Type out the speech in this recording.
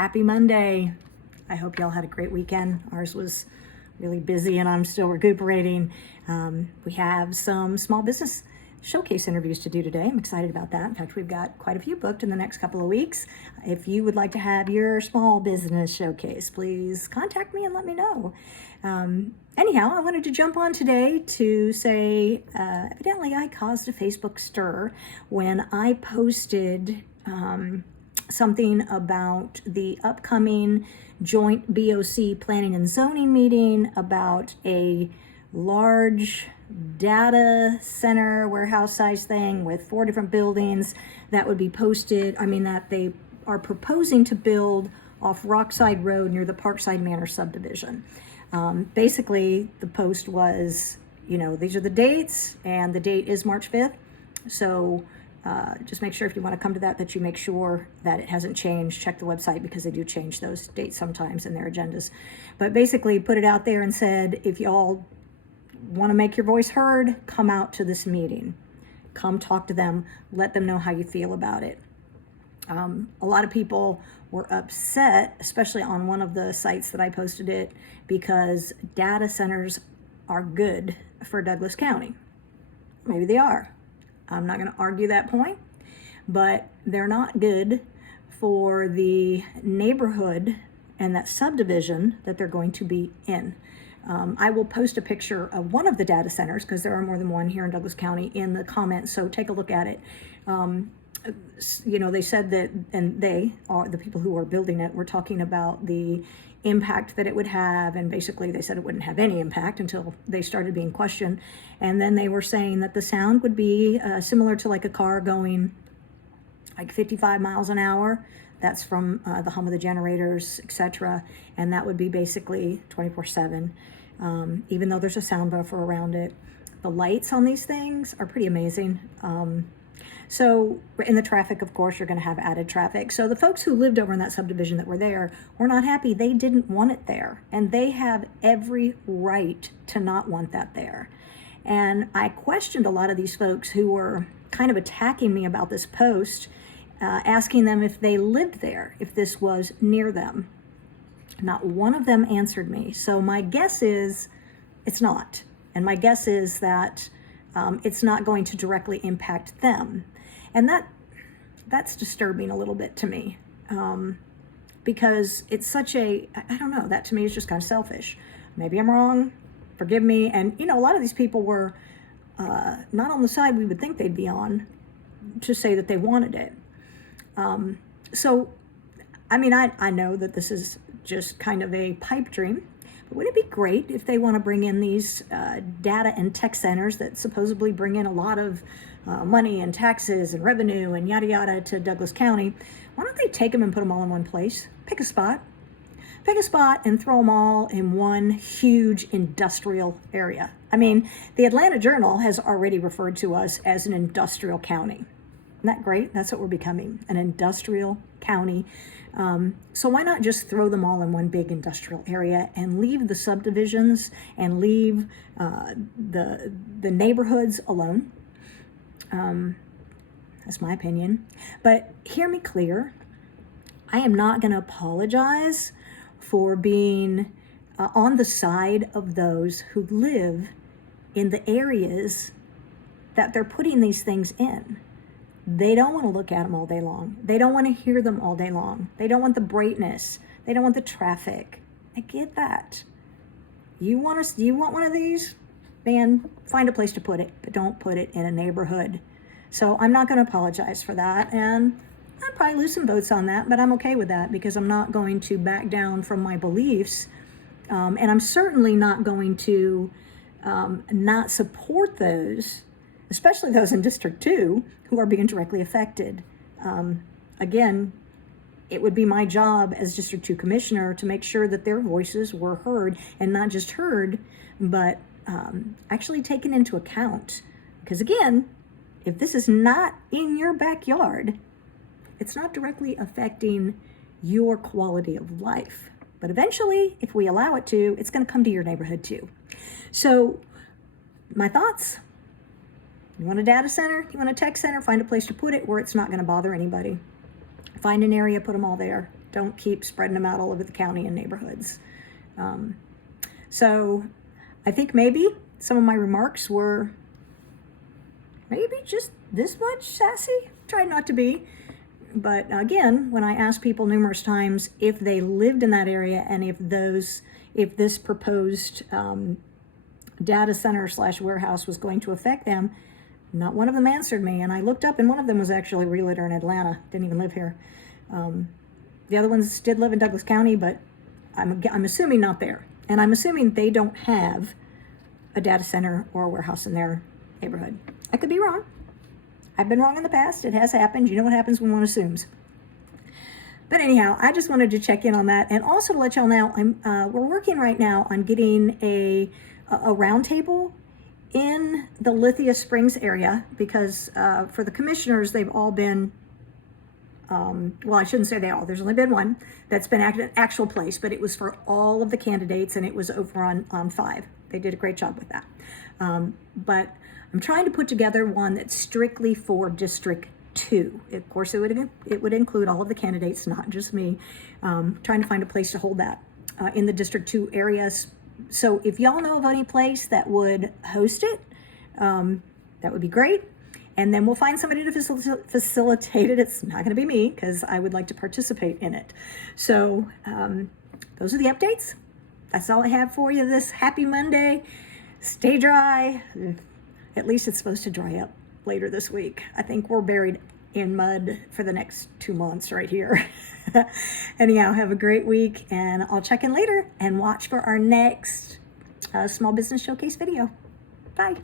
Happy Monday. I hope y'all had a great weekend. Ours was really busy and I'm still recuperating. We have some small business showcase interviews to do today. I'm excited about that. In fact, we've got quite a few booked in the next couple of weeks. If you would like to have your small business showcase, please contact me and let me know. Anyhow, I wanted to jump on today to say, evidently I caused a Facebook stir when I posted something about the upcoming joint BOC planning and zoning meeting about a large data center warehouse size thing with 4 different buildings that would be posted. That they are proposing to build off Rockside Road near the Parkside Manor subdivision. Basically, the post was, these are the dates, and the date is March 5th. So just make sure if you want to come to that you make sure that it hasn't changed. Check the website because they do change those dates sometimes in their agendas. But basically put it out there and said, if y'all want to make your voice heard, come out to this meeting. Come talk to them. Let them know how you feel about it. A lot of people were upset, especially on one of the sites that I posted it, because data centers are good for Douglas County. Maybe they are. I'm not going to argue that point, but they're not good for the neighborhood and that subdivision that they're going to be in. I will post a picture of one of the data centers, because there are more than one here in Douglas County, in the comments, so take a look at it. They said that, and they are the people who are building it, were talking about the impact that it would have, and basically they said it wouldn't have any impact until they started being questioned. And then they were saying that the sound would be similar to like a car going like 55 miles an hour. That's from the hum of the generators, etc. And that would be basically 24/7, even though there's a sound buffer around it. The lights on these things are pretty amazing. So in the traffic, of course, you're going to have added traffic. So the folks who lived over in that subdivision that were there were not happy. They didn't want it there. And they have every right to not want that there. And I questioned a lot of these folks who were kind of attacking me about this post, asking them if they lived there, if this was near them. Not one of them answered me. So my guess is it's not. And my guess is that it's not going to directly impact them. And that's disturbing a little bit to me, because it's such I don't know, that to me is just kind of selfish. Maybe I'm wrong, forgive me. And, a lot of these people were not on the side we would think they'd be on to say that they wanted it. I know that this is just kind of a pipe dream. Wouldn't it be great if they want to bring in these data and tech centers that supposedly bring in a lot of money and taxes and revenue and yada yada to Douglas County? Why don't they take them and put them all in one place? Pick a spot and throw them all in one huge industrial area. The Atlanta Journal has already referred to us as an industrial county. Isn't that great? That's what we're becoming, an industrial county. So why not just throw them all in one big industrial area and leave the subdivisions and leave the neighborhoods alone? That's my opinion. But hear me clear. I am not going to apologize for being on the side of those who live in the areas that they're putting these things in. They don't want to look at them all day long. They don't want to hear them all day long. They don't want the brightness. They don't want the traffic. I get that. You want one of these? Man, find a place to put it, but don't put it in a neighborhood. So I'm not going to apologize for that. And I'll probably lose some votes on that, but I'm okay with that because I'm not going to back down from my beliefs. And I'm certainly not going to not support those, especially those in District 2 who are being directly affected. Again, it would be my job as District 2 Commissioner to make sure that their voices were heard, and not just heard, but actually taken into account. Because again, if this is not in your backyard, it's not directly affecting your quality of life. But eventually, if we allow it to, it's going to come to your neighborhood too. So my thoughts: you want a data center, you want a tech center, find a place to put it where it's not going to bother anybody. Find an area, put them all there. Don't keep spreading them out all over the county and neighborhoods. So I think maybe some of my remarks were maybe just this much sassy. Tried not to be. But again, when I asked people numerous times if they lived in that area and if this proposed data center / warehouse was going to affect them, not one of them answered me. And I looked up, and one of them was actually a realtor in Atlanta, didn't even live here. The other ones did live in Douglas County, but I'm assuming not there. And I'm assuming they don't have a data center or a warehouse in their neighborhood. I could be wrong. I've been wrong in the past. It has happened. You know what happens when one assumes. But anyhow, I just wanted to check in on that, and also to let y'all know, we're working right now on getting a roundtable in the Lithia Springs area, because for the commissioners, they've all been, well, I shouldn't say they all. There's only been one that's been an actual place, but it was for all of the candidates, and it was over on 5. They did a great job with that. But I'm trying to put together one that's strictly for District 2. Of course, it would include all of the candidates, not just me. Trying to find a place to hold that in the District 2 areas. So if y'all know of any place that would host it, that would be great. And then we'll find somebody to facilitate it. It's not going to be me, because I would like to participate in it. So those are the updates. That's all I have for you this happy Monday. Stay dry. At least it's supposed to dry up later this week. I think we're buried in mud for the next 2 months right here. Anyhow, have a great week, and I'll check in later and watch for our next Small Business Showcase video. Bye.